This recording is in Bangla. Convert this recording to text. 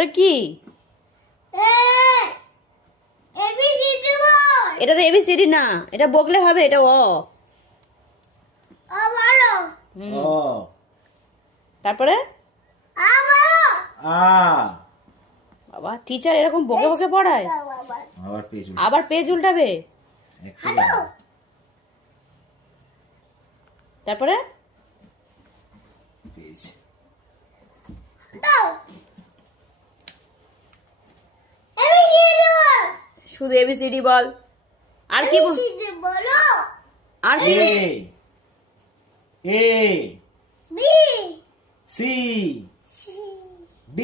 ওটা কি? এটা তো এবিসিডি না, এটা বকলে হবে, এটা অ। তারপরে বাবা টিচার এরকম বকে বকে পড়ায়? আবার পেজ উল্টাবে? তারপরে শুধু এবিসিডি বল। আর কি বলো? আর কি? A B C D